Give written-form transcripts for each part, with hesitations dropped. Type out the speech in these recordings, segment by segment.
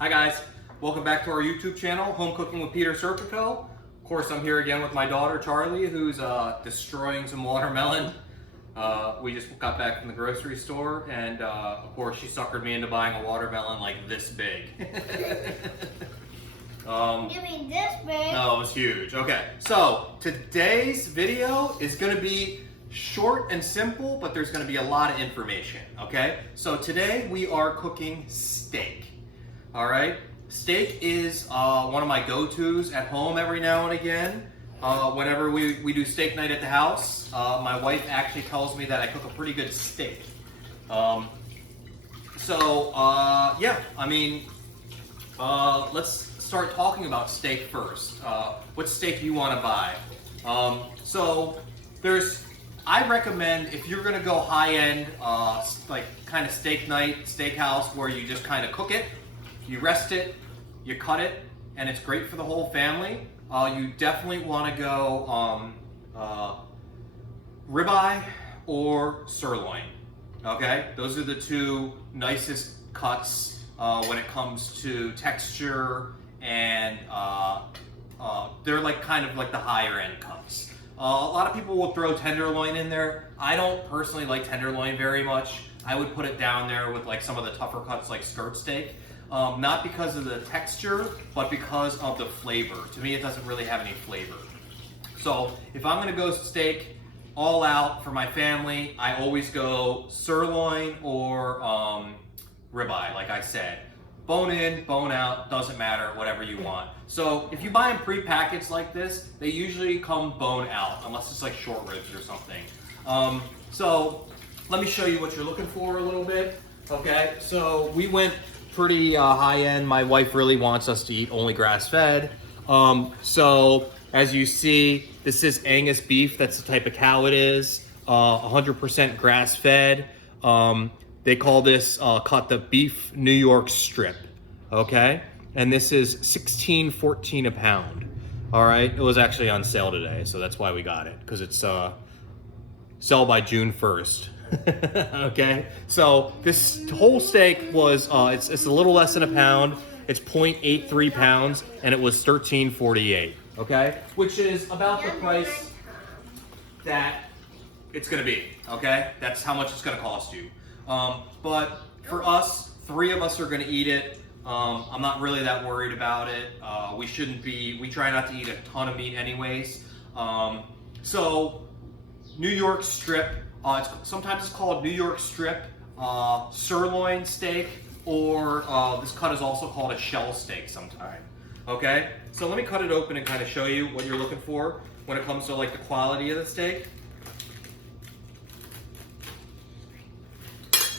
Hi guys, welcome back to our YouTube channel, Home Cooking with Peter Serpico. Of course, I'm here again with my daughter Charlie, who's destroying some watermelon. We just got back from the grocery store, and of course she suckered me into buying a watermelon like this big. You mean this big? No, it was huge. Okay, so today's video is going to be short and simple, but there's going to be a lot of information, okay? So today we are cooking steak, all right? Steak is one of my go-tos at home every now and again. Whenever we do steak night at the house, my wife actually tells me that I cook a pretty good steak. Yeah, I mean, let's start talking about steak first. What steak do you want to buy? I recommend, if you're gonna go high-end, like kind of steak night, steakhouse, where you just kind of cook it, you rest it, you cut it, and it's great for the whole family. You definitely want to go ribeye or sirloin. Okay, those are the two nicest cuts when it comes to texture, and they're like kind of like the higher end cuts. A lot of people will throw tenderloin in there. I don't personally like tenderloin very much. I would put it down there with like some of the tougher cuts like skirt steak. Not because of the texture, but because of the flavor. To me, it doesn't really have any flavor. So if I'm gonna go steak all out for my family, I always go sirloin or ribeye, like I said. Bone in, bone out, doesn't matter, whatever you want. So if you buy them pre-packaged like this, they usually come bone out, unless it's like short ribs or something. So let me show you what you're looking for a little bit. Okay, so we went pretty high-end. My wife really wants us to eat only grass-fed. So as you see, this is Angus beef. That's the type of cow it is. 100% grass-fed. They call this cut the beef New York strip, okay? And this is $16.14 a pound. All right, it was actually on sale today, so that's why we got it, because it's sell by June 1st. Okay, so this whole steak was it's a little less than a pound. It's 0.83 pounds, and it was $13.48. Okay, which is about the price that it's gonna be. Okay, that's how much it's gonna cost you. But for us, 3 of us are gonna eat it. I'm not really that worried about it. We try not to eat a ton of meat anyways. So New York strip, sometimes it's called New York strip, sirloin steak, or this cut is also called a shell steak sometime. Okay, so let me cut it open and kind of show you what you're looking for when it comes to like the quality of the steak.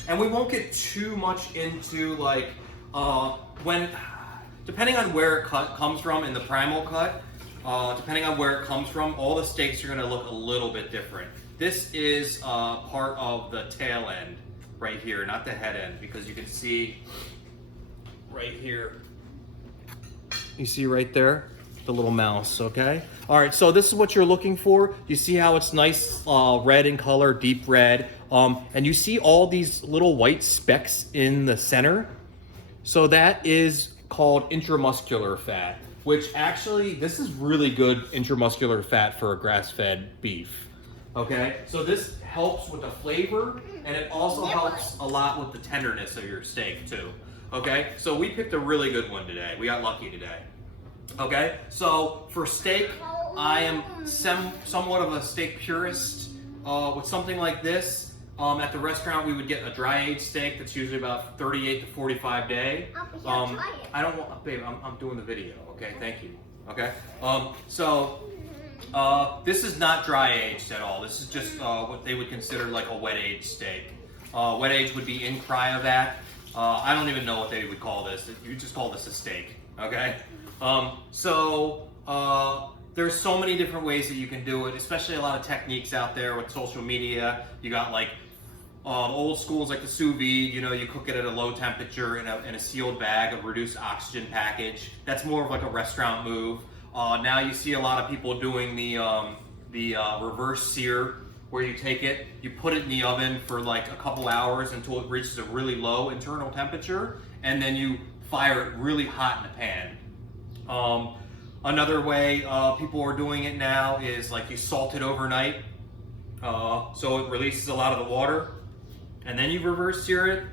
And we won't get too much into like, depending on where it comes from in the primal cut, depending on where it comes from, all the steaks are gonna look a little bit different. This is part of the tail end right here, not the head end, because you can see right here, you see right there, the little mouse, okay? All right, so this is what you're looking for. You see how it's nice red in color, deep red, and you see all these little white specks in the center? So that is called intramuscular fat, which actually, this is really good intramuscular fat for a grass-fed beef. Okay, so this helps with the flavor, and it also helps a lot with the tenderness of your steak too. Okay, so we picked a really good one today. We got lucky today. Okay, so for steak, I am somewhat of a steak purist. With something like this, at the restaurant we would get a dry aged steak that's usually about 38 to 45 day. I don't want, babe, I'm doing the video, okay, thank you. Okay, this is not dry aged at all. This is just what they would consider like a wet aged steak. Wet aged would be in cryovac. I don't even know what they would call this. You just call this a steak, okay? There's so many different ways that you can do it, especially a lot of techniques out there with social media. You got like old schools like the sous vide, you know, you cook it at a low temperature in a sealed bag, a reduced oxygen package. That's more of like a restaurant move. Now you see a lot of people doing the reverse sear, where you take it, you put it in the oven for like a couple hours until it reaches a really low internal temperature, and then you fire it really hot in the pan. Another way people are doing it now is like you salt it overnight, so it releases a lot of the water, and then you reverse sear it.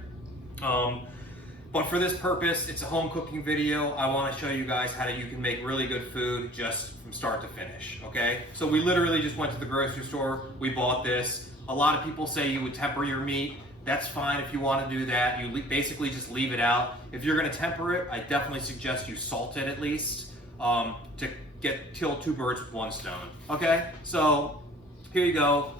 But for this purpose, it's a home cooking video. I want to show you guys how you can make really good food just from start to finish, okay? So we literally just went to the grocery store, we bought this. A lot of people say you would temper your meat. That's fine if you want to do that. You basically just leave it out. If you're going to temper it, I definitely suggest you salt it at least to kill two birds with one stone, okay? So here you go.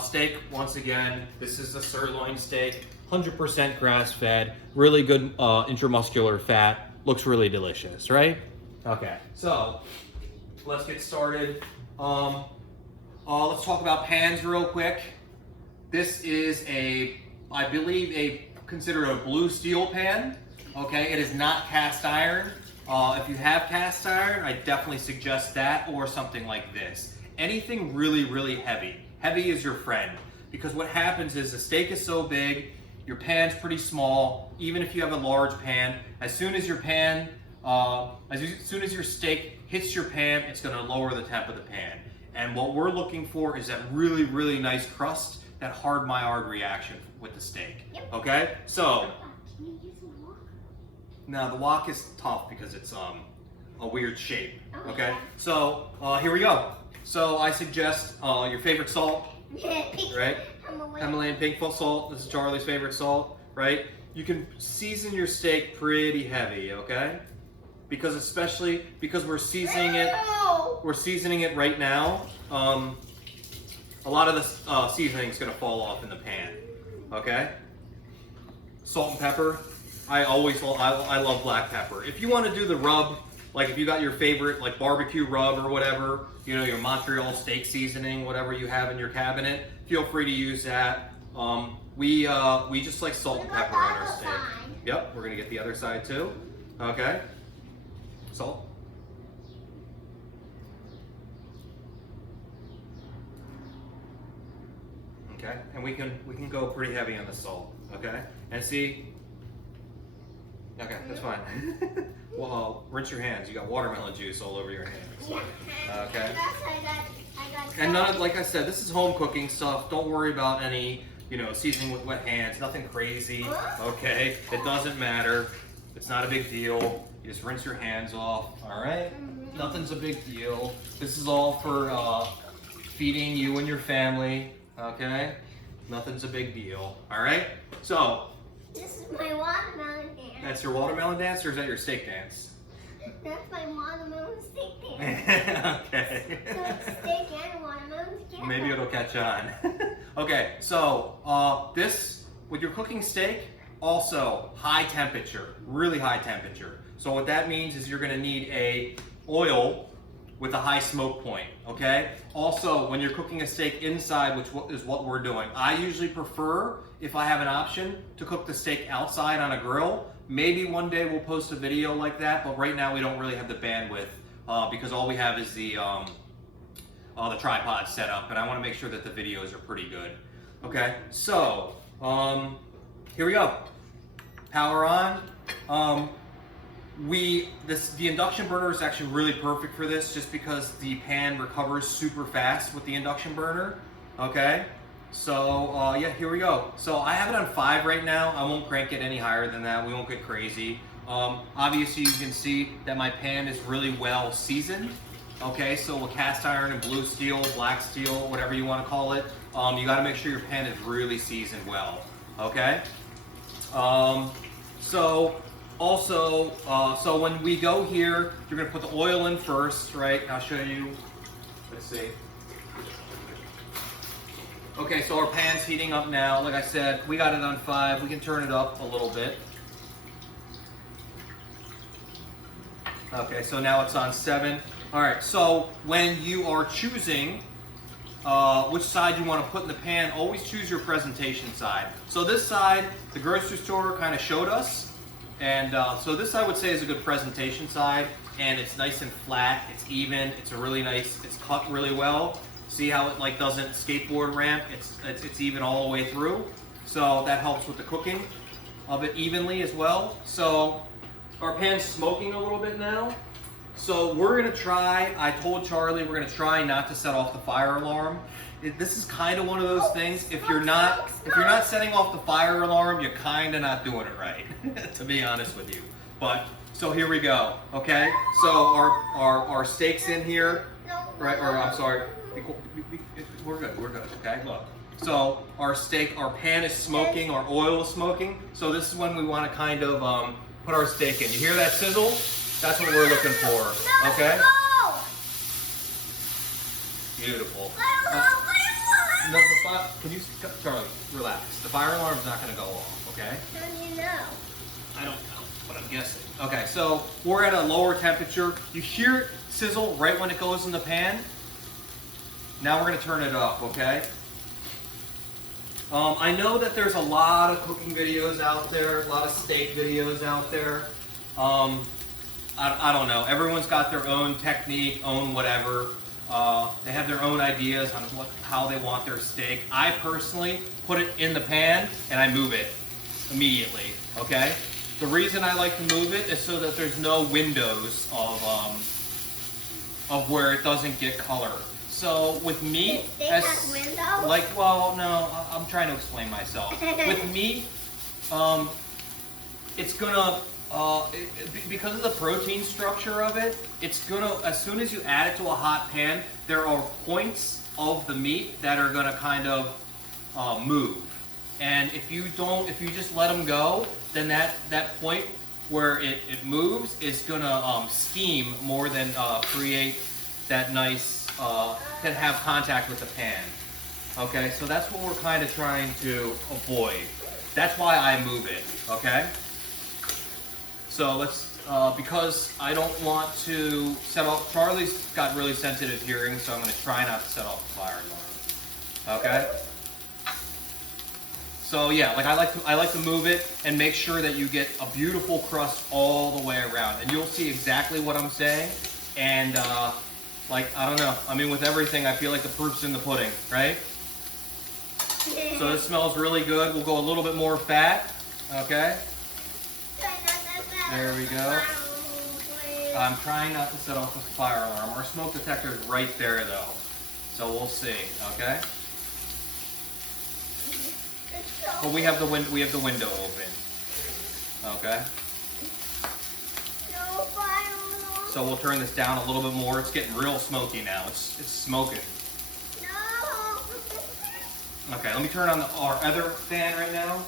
Steak, once again, this is a sirloin steak. 100% grass-fed, really good intramuscular fat. Looks really delicious, right? Okay, so let's get started. Let's talk about pans real quick. This is I believe considered a blue steel pan. Okay, it is not cast iron. If you have cast iron, I definitely suggest that or something like this. Anything really, really heavy. Heavy is your friend, because what happens is the steak is so big, your pan's pretty small. Even if you have a large pan, as soon as your steak hits your pan, it's going to lower the temp of the pan. And what we're looking for is that really, really nice crust, that hard Maillard reaction with the steak. Yep. Okay, so Can you use a wok? now the wok is tough because it's a weird shape. Oh, okay, yeah. so here we go. So I suggest your favorite salt, right? Himalayan pink salt. This is Charlie's favorite salt, right? You can season your steak pretty heavy, okay? Especially because we're seasoning it. We're seasoning it right now. A lot of the seasoning is going to fall off in the pan, okay? Salt and pepper. I love black pepper. If you want to do the rub, like if you got your favorite like barbecue rub or whatever, you know, your Montreal steak seasoning, whatever you have in your cabinet, feel free to use that. We just like salt and pepper on our steak. Yep, we're gonna get the other side too. Okay, salt. Okay, and we can go pretty heavy on the salt. Okay, and see. Okay, that's fine. Well, rinse your hands. You got watermelon juice all over your hands. Yeah. Okay. I got And none of, like I said, this is home cooking stuff. Don't worry about any, seasoning with wet hands. Nothing crazy. Okay. It doesn't matter. It's not a big deal. You just rinse your hands off. All right. Nothing's a big deal. This is all for feeding you and your family. Okay. Nothing's a big deal. All right. So. This is my watermelon dance. That's your watermelon dance, or is that your steak dance? That's my watermelon steak dance. Okay. So it's steak and watermelon together. Maybe it'll catch on. Okay, so this, with your cooking steak, also high temperature, really high temperature. So what that means is you're gonna need a oil with a high smoke point, okay? Also, when you're cooking a steak inside, which is what we're doing, I usually prefer, if I have an option, to cook the steak outside on a grill. Maybe one day we'll post a video like that, but right now we don't really have the bandwidth because all we have is the tripod set up, and I wanna make sure that the videos are pretty good. Okay, so here we go. Power on. The induction burner is actually really perfect for this, just because the pan recovers super fast with the induction burner. Okay, so yeah, here we go. So I have it on 5 right now. I won't crank it any higher than that. We won't get crazy. Obviously you can see that my pan is really well seasoned. Okay, so with cast iron and blue steel, black steel, whatever you want to call it, you got to make sure your pan is really seasoned well. Okay, so when we go here, you're gonna put the oil in first, right? I'll show you. Let's see. Okay, so our pan's heating up now. Like I said, we got it on 5. We can turn it up a little bit. Okay, so now it's on 7. All right, so when you are choosing which side you want to put in the pan, always choose your presentation side. So this side, the grocery store kind of showed us. And so this I would say is a good presentation side, and it's nice and flat, it's even, it's cut really well. See how it doesn't skateboard ramp, it's even all the way through. So that helps with the cooking of it evenly as well. So our pan's smoking a little bit now. So we're gonna try, I told Charlie we're gonna try not to set off the fire alarm. This is kind of one of those things, if you're not setting off the fire alarm, you're kind of not doing it right, to be honest with you. But, so here we go, okay? So our steak's in here, right, or I'm sorry, we're good, okay? Look, so our pan is smoking, our oil is smoking, so this is when we want to kind of put our steak in. You hear that sizzle? That's what we're looking for, okay? Beautiful. No, can you, Charlie, relax. The fire alarm's not going to go off, okay? How do you know? I don't know, but I'm guessing. Okay, so we're at a lower temperature. You hear it sizzle right when it goes in the pan. Now we're going to turn it up, okay? I know that there's a lot of cooking videos out there, a lot of steak videos out there. I don't know. Everyone's got their own technique, own whatever. They have their own ideas on how they want their steak. I personally put it in the pan and I move it immediately, okay? The reason I like to move it is so that there's no windows of where it doesn't get color. So with meat, well, no, I'm trying to explain myself. With meat, it's gonna, because of the protein structure of it, it's gonna, as soon as you add it to a hot pan, there are points of the meat that are gonna kind of move. And if you just let them go, then that point where it moves is gonna steam more than create that nice, can have contact with the pan. Okay, so that's what we're kind of trying to avoid. That's why I move it, okay? So let's, because I don't want to set off, Charlie's got really sensitive hearing, so I'm going to try not to set off the fire alarm. Okay? So yeah, like I like to move it and make sure that you get a beautiful crust all the way around. And you'll see exactly what I'm saying. And like, I don't know, I mean with everything, I feel like the proof's in the pudding, right? So this smells really good. We'll go a little bit more fat, okay? There we go. I'm trying not to set off the fire alarm. Our smoke detector is right there though. So we'll see, okay? Well, we have the window open. Okay? No fire alarm. So we'll turn this down a little bit more. It's getting real smoky now. It's smoking. No. Okay, let me turn on our other fan right now.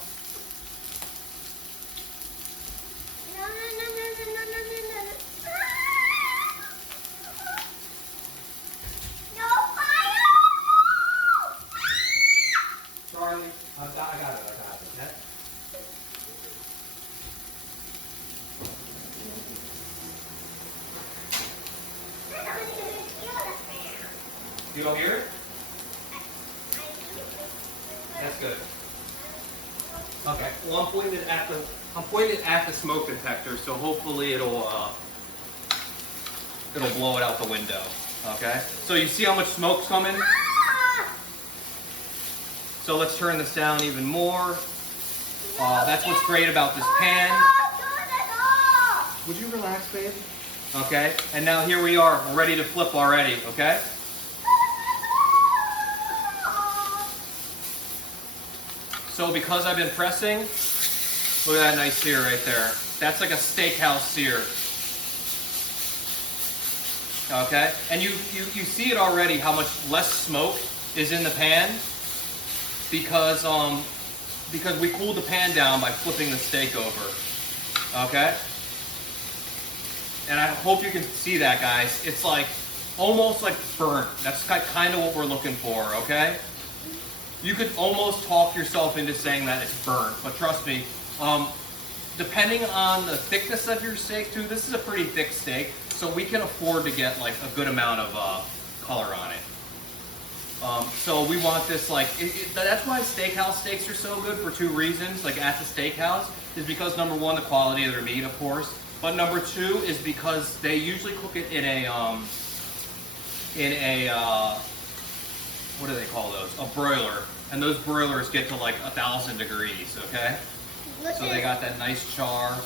I got it, okay? You don't hear it? That's good. Okay, well I'm pointed at the smoke detector, so hopefully it'll blow it out the window. Okay? So you see how much smoke's coming? So let's turn this down even more. That's what's great about this pan. Would you relax, babe? Okay, and now here we are. We're ready to flip already, okay? So because I've been pressing, look at that nice sear right there. That's like a steakhouse sear. Okay, and you see it already how much less smoke is in the pan. Because we cooled the pan down by flipping the steak over, okay? And I hope you can see that, guys. It's like, almost like burnt. That's kind of what we're looking for, okay? You could almost talk yourself into saying that it's burnt, but trust me, depending on the thickness of your steak too, this is a pretty thick steak, so we can afford to get like a good amount of color on it. So we want this like, that's why steakhouse steaks are so good for two reasons, like at the steakhouse, is because number one, the quality of their meat, of course, but number two is because they usually cook it in a what do they call those? A broiler. And those broilers get to like 1,000 degrees, okay? So they got that nice char.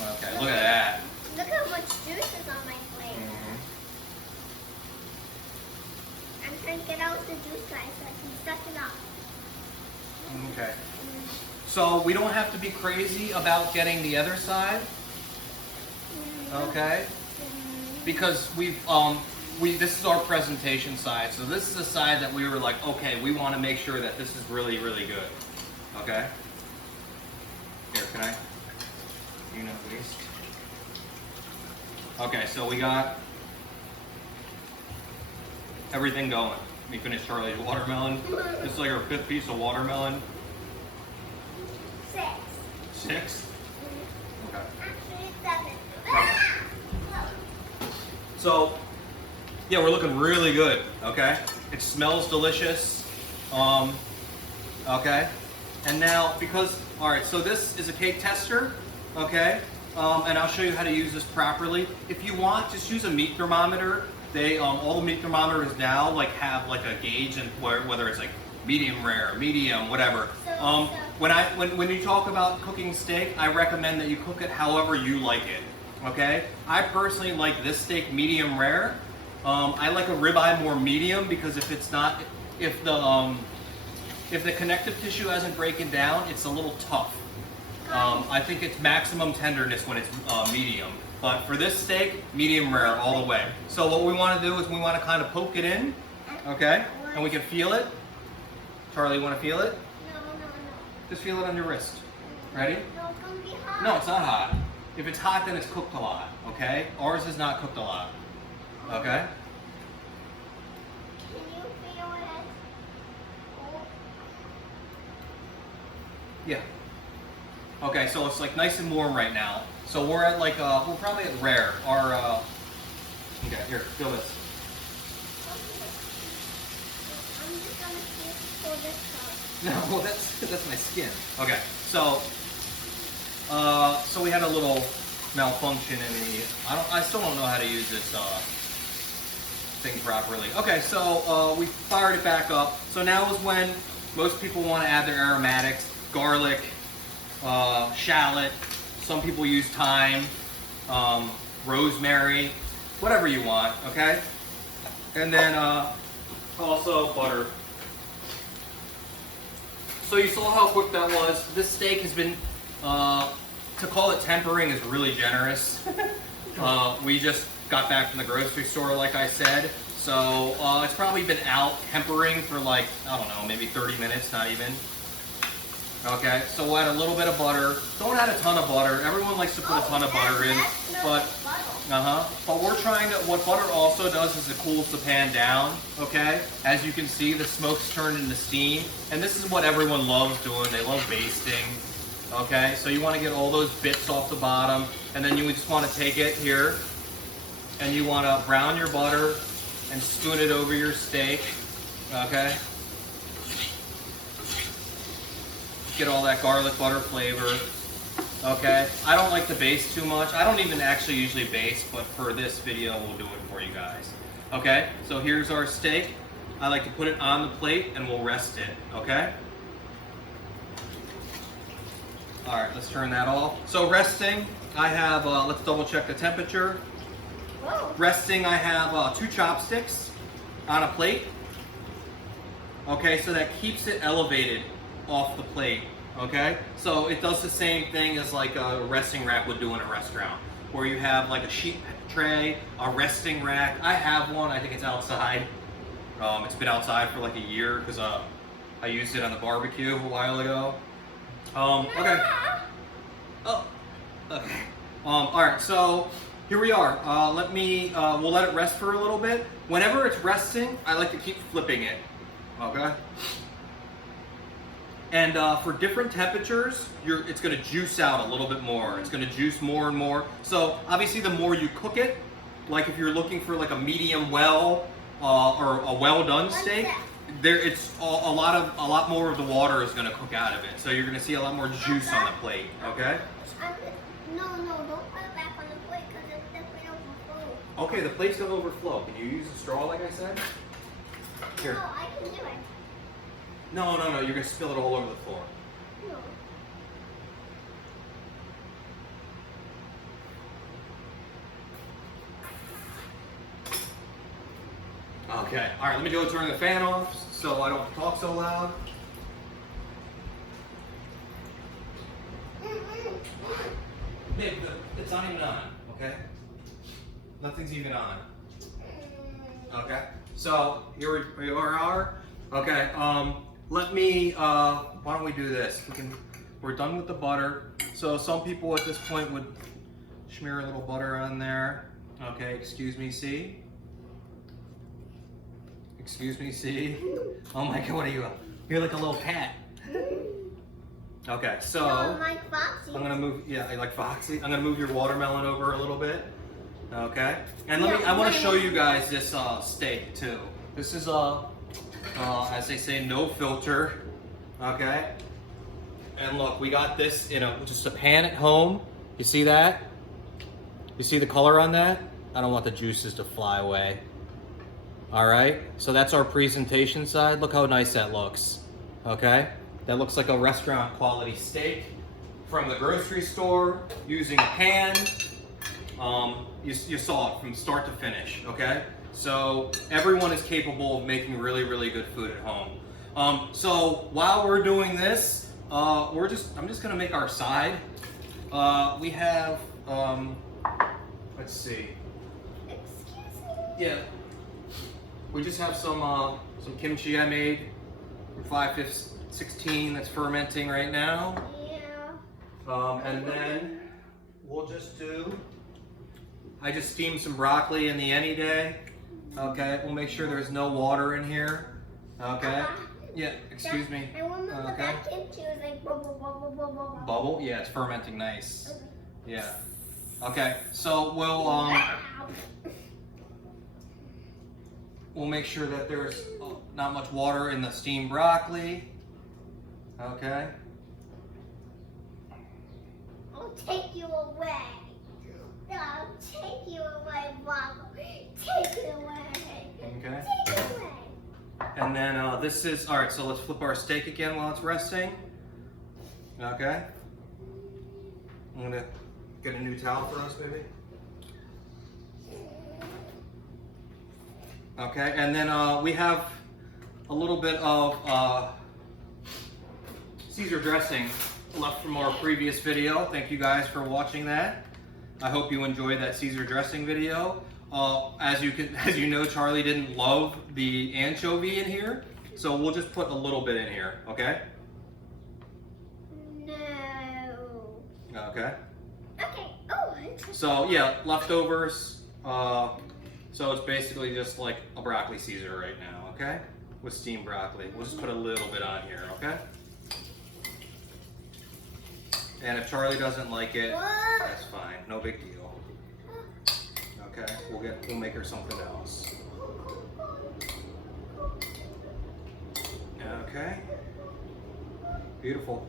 Okay, look at that. Look how much juice is on my plate. I'm trying to get out the juice, guys, so I can suck it up. Okay. So we don't have to be crazy about getting the other side. Okay. Because this is our presentation side. So this is the side that we were like, okay, we want to make sure that this is really, really good. Okay. Here, can I? You know, please. Okay, so we got everything going. We finished Charlie's watermelon. This is like our 5th piece of watermelon. 6. 6? Okay. Actually, 7. So, yeah, we're looking really good, okay? It smells delicious, okay? And now, because, all right, so this is a cake tester, okay? And I'll show you how to use this properly. If you want, just use a meat thermometer. They, all the meat thermometers now, like, have, like, a gauge, and whether it's, like, medium rare, medium, whatever. When you talk about cooking steak, I recommend that you cook it however you like it. Okay, I personally like this steak medium rare. I like a ribeye more medium because if the connective tissue hasn't broken down, it's a little tough. I think it's maximum tenderness when it's medium. But for this steak, medium rare all the way. So what we want to do is we want to kind of poke it in, okay, and we can feel it. Charlie, you want to feel it? No. Just feel it on your wrist. Ready? No, it's gonna be hot. No, it's not hot. If it's hot, then it's cooked a lot, okay? Ours is not cooked a lot, okay? Can you feel it? Oh. Yeah. Okay, so it's like nice and warm right now. So we're at like, we're probably at rare. Okay, here, feel this. I'm just gonna pull this out. No, well, that's my skin. Okay, so we had a little malfunction in I still don't know how to use this thing properly. Okay, so we fired it back up. So now is when most people want to add their aromatics, garlic, shallot. Some people use thyme, rosemary, whatever you want. Okay, and then also butter. So you saw how quick that was. This steak has been, to call it tempering is really generous. We just got back from the grocery store, like I said. So it's probably been out tempering for like, I don't know, maybe 30 minutes, not even. Okay, so we'll add a little bit of butter. Don't add a ton of butter. Everyone likes to put a ton of butter in, but but we're trying to. What butter also does is it cools the pan down. Okay, as you can see, the smoke's turned into steam, and this is what everyone loves doing. They love basting. Okay, so you want to get all those bits off the bottom, and then you just want to take it here, and you want to brown your butter and spoon it over your steak. Okay. Get all that garlic butter flavor. Okay, I don't like to baste too much. I don't even actually usually baste, but for this video, we'll do it for you guys. Okay, so here's our steak. I like to put it on the plate and we'll rest it, okay? All right, let's turn that off. So resting, I have, let's double check the temperature. Whoa. Resting, I have 2 chopsticks on a plate. Okay, so that keeps it elevated off the plate, okay? So it does the same thing as like a resting rack would do in a restaurant, where you have like a sheet tray, a resting rack. I have one, I think it's outside. It's been outside for like a year because I used it on the barbecue a while ago. Okay. Oh, okay. All right, so here we are. We'll let it rest for a little bit. Whenever it's resting, I like to keep flipping it, okay? And for different temperatures, it's going to juice out a little bit more. It's going to juice more and more. So obviously, the more you cook it, like if you're looking for like a medium well or a well done steak, it's a lot more of the water is going to cook out of it. So you're going to see a lot more juice on the plate. Okay. No, don't put it back on the plate because it's definitely overflow. Okay, the plate's going to overflow. Can you use a straw like I said? Here. No, I can do it. No, you're going to spill it all over the floor. No. Okay, all right, let me go turn the fan off so I don't talk so loud. Babe, it's not even on, okay? Nothing's even on. Okay, so here we are. Okay, let me, why don't we do this? We're done with the butter. So some people at this point would smear a little butter on there. Okay, excuse me, see? Excuse me, see? Oh my God, what are you? You're like a little cat. Okay, so No, like Foxy. I'm gonna move. Yeah, I like Foxy. I'm gonna move your watermelon over a little bit. Okay, and let me. I want to show you guys this steak too. This is as they say, no filter. Okay, and look, we got this in just a pan at home. You see that? You see the color on that? I don't want the juices to fly away. All right, so that's our presentation side. Look how nice that looks. Okay, that looks like a restaurant quality steak from the grocery store using a pan. You saw it from start to finish. Okay, so everyone is capable of making really, really good food at home. So while we're doing this, I'm just gonna make our side. We have, let's see. Excuse me. Yeah. We just have some kimchi I made from 5/5/16 that's fermenting right now. Yeah. And then we'll just I just steamed some broccoli in the any day. Okay, we'll make sure there's no water in here. Okay. Yeah, excuse me. I remember Okay. that kimchi was like bubble, bubble, bubble, bubble. Bubble? Yeah, it's fermenting nice. Okay. Yeah. Okay, so we'll make sure that there's not much water in the steamed broccoli. Okay. I'll take you away. I'll take you away, Bubble. Take it away. Okay. Take it away. And then this is, all right, so let's flip our steak again while it's resting. Okay. I'm gonna get a new towel for us, baby. Okay, and then we have a little bit of Caesar dressing left from our previous video. Thank you guys for watching that. I hope you enjoyed that Caesar dressing video. As you know, Charlie didn't love the anchovy in here, so we'll just put a little bit in here, okay? No. Okay. Okay. Oh. So yeah, leftovers. So it's basically just like a broccoli Caesar right now, okay? With steamed broccoli. We'll just put a little bit on here, okay? And if Charlie doesn't like it, that's fine. No big deal. Okay, we'll make her something else. Okay. Beautiful.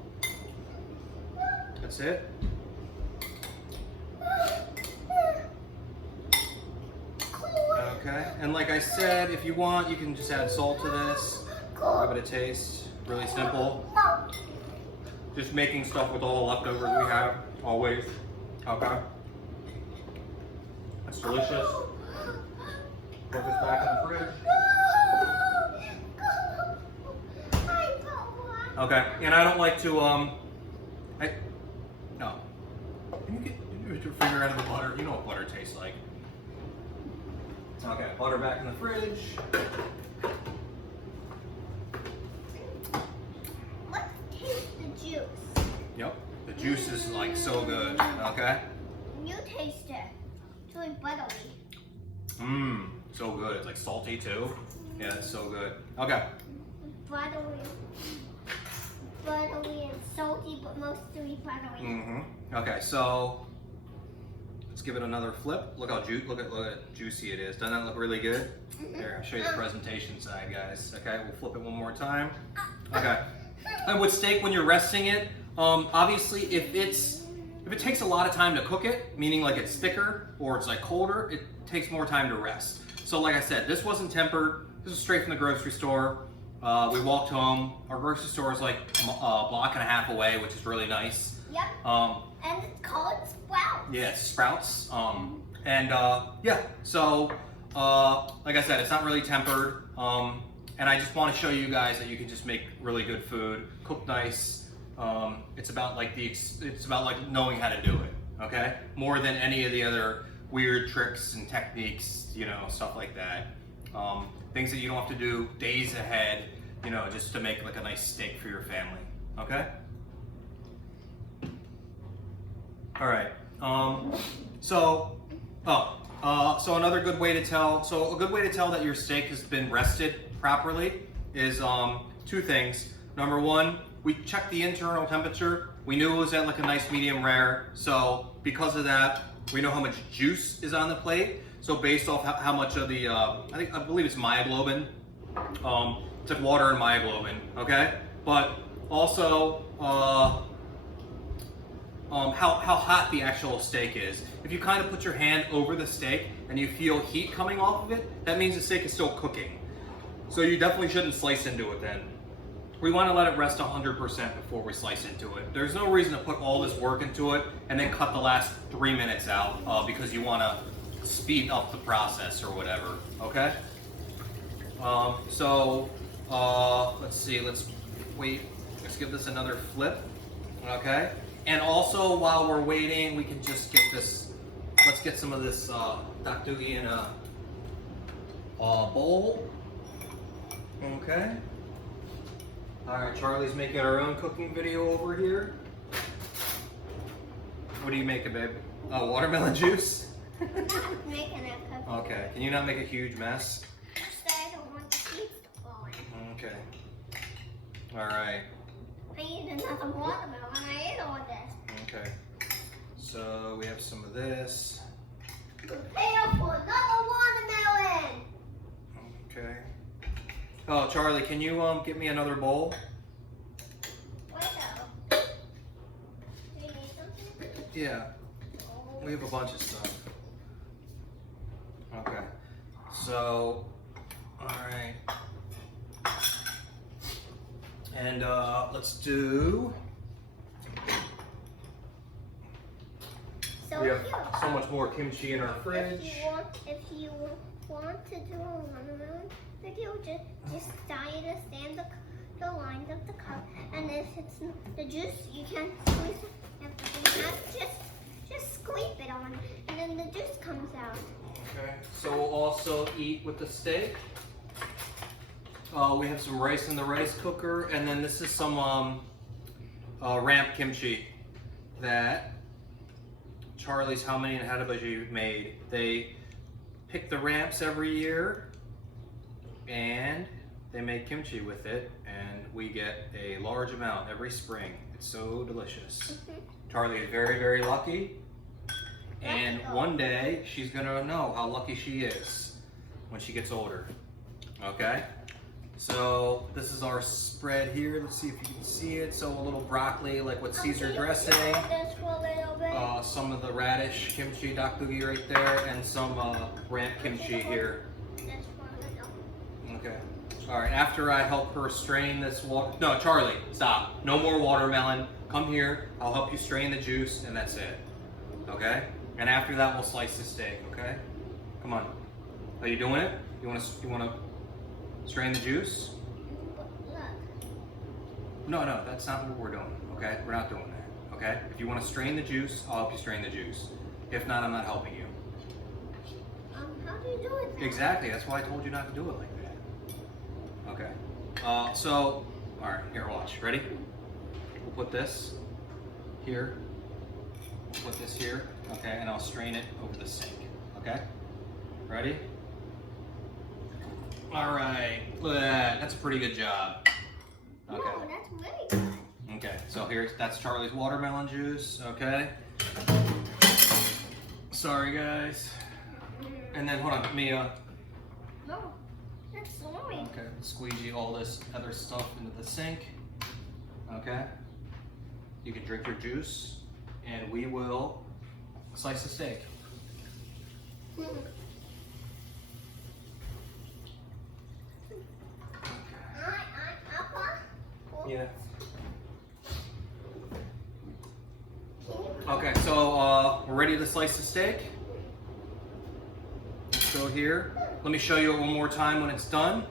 That's it. Okay, and like I said, if you want, you can just add salt to this. Give it a taste. Really simple. Just making stuff with all the leftovers we have, always. Okay. That's delicious. Put this back in the fridge. Okay, and I don't like to, no. Can you get your finger out of the butter? You know what butter tastes like. Okay, butter back in the fridge. Let's taste the juice. Yep, the juice is like so good, okay? You taste it. It's really buttery. Mmm, so good. It's like salty too. Yeah, it's so good. Okay. Buttery. Buttery and salty, but mostly buttery. Mm-hmm. Okay, so let's give it another flip. Look how look at juicy it is. Doesn't that look really good? Here, I'll show you the presentation side, guys. Okay, we'll flip it one more time. Okay. And with steak, when you're resting it, obviously if it takes a lot of time to cook it, meaning like it's thicker or it's like colder, it takes more time to rest. So like I said, this wasn't tempered. This was straight from the grocery store. We walked home. Our grocery store is like a block and a half away, which is really nice. Yep. And it's called Sprouts. Yeah, it's Sprouts. Yeah, so like I said, it's not really tempered. And I just want to show you guys that you can just make really good food, cook nice. It's about like knowing how to do it, okay? More than any of the other weird tricks and techniques, you know, stuff like that. Things that you don't have to do days ahead, you know, just to make like a nice steak for your family, okay? All right. So another good way to tell. So a good way to tell that your steak has been rested properly is two things. Number one, we checked the internal temperature. We knew it was at like a nice medium rare. So because of that, we know how much juice is on the plate. So based off how much of the, I believe it's myoglobin. It's like water and myoglobin, okay? But also how hot the actual steak is. If you kind of put your hand over the steak and you feel heat coming off of it, that means the steak is still cooking. So you definitely shouldn't slice into it then. We want to let it rest 100% before we slice into it. There's no reason to put all this work into it and then cut the last 3 minutes out because you want to speed up the process or whatever, okay? Let's see, let's give this another flip, okay? And also while we're waiting, we can just get this, let's get some of this dak doogie in a bowl, okay? All right, Charlie's making our own cooking video over here. What are you making, babe? Watermelon juice? I'm not making a cookie. Okay, can you not make a huge mess? I don't want the seeds falling. Okay. All right. I need another watermelon. I ate all this. Okay. So we have some of this. Prepare for another watermelon. Okay. Oh, Charlie, can you get me another bowl? Wait though. Do you need something? Yeah. We have a bunch of stuff. Okay. So, all right. And let's do. So We have here, so much more kimchi in our fridge. if you want to do a watermelon video, just dye the stand the lines of the cup, and if it's the juice, you can squeeze it. Just squeeze it on, and then the juice comes out. Okay. So we'll also eat with the steak. We have some rice in the rice cooker, and then this is some ramp kimchi that Charlie's How Many and Hadabaji made. They pick the ramps every year, and they make kimchi with it, and we get a large amount every spring. It's so delicious. Charlie is very, very lucky, and one day she's gonna know how lucky she is when she gets older. Okay? So this is our spread here. Let's see if you can see it. So a little broccoli, like with Caesar dressing. Just for a little bit. Some of the radish kimchi dak doogie right there, and some ramp kimchi here. Just for a little. Okay. All right. After I help her strain this water. No, Charlie, stop. No more watermelon. Come here. I'll help you strain the juice, and that's it. Okay. And after that, we'll slice the steak. Okay. Come on. Are you doing it? You want to strain the juice? Look. No, that's not what we're doing. Okay. We're not doing that. Okay. If you want to strain the juice, I'll help you strain the juice. If not, I'm not helping you. How do you do it then? Exactly. That's why I told you not to do it like that. Okay. All right. Here, watch. Ready? We'll put this here. We'll put this here. Okay. And I'll strain it over the sink. Okay. Ready? All right. Look at that. That's a pretty good job. Okay. No, that's really good. Okay. So that's Charlie's watermelon juice. Okay. Sorry, guys. And then hold on. Let me No, that's sorry. Okay, squeegee all this other stuff into the sink. Okay. You can drink your juice, and we will slice the steak. Yeah. Okay, so we're ready to slice the steak. Let's go here. let me show you it one more time when it's done.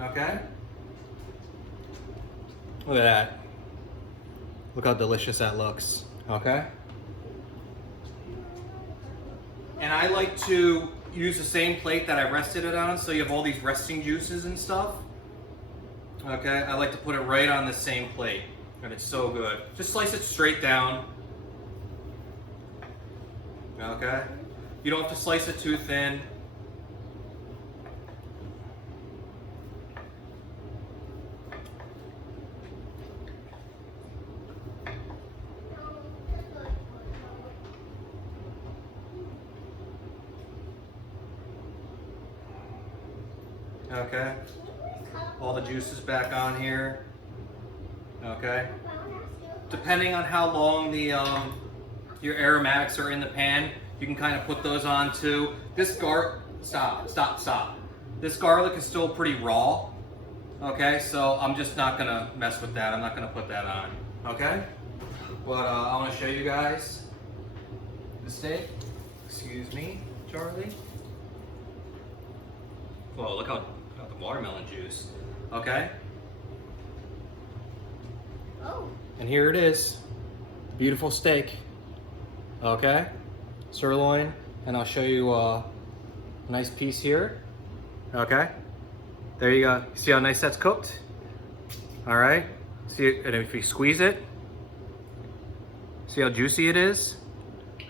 Okay. Look at that. Look how delicious that looks. Okay. And I like to use the same plate that I rested it on, so you have all these resting juices and stuff. Okay, I like to put it right on the same plate, and it's so good. Just slice it straight down. Okay, you don't have to slice it too thin. Okay, all the juices back on here. Okay, depending on how long the your aromatics are in the pan, you can kind of put those on too. This stop. This garlic is still pretty raw. Okay, so I'm just not gonna mess with that. I'm not gonna put that on. Okay, but I want to show you guys the steak. Excuse me, Charlie. Whoa, look how the watermelon juice. Okay. Oh. And here it is. Beautiful steak. Okay. Sirloin. And I'll show you a nice piece here. Okay. There you go. See how nice that's cooked? All right. See, and if you squeeze it, see how juicy it is?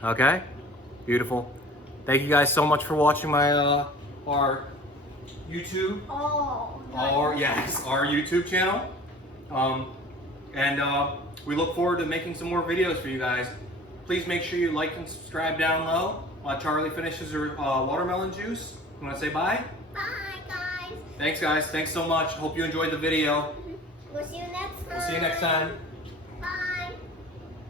Okay. Beautiful. Thank you guys so much for watching my our YouTube. Oh. Our YouTube channel. And we look forward to making some more videos for you guys. Please make sure you like and subscribe down low while Charlie finishes her watermelon juice. You want to say bye? Bye, guys. Thanks, guys. Thanks so much. Hope you enjoyed the video. We'll see you next time. We'll see you next time.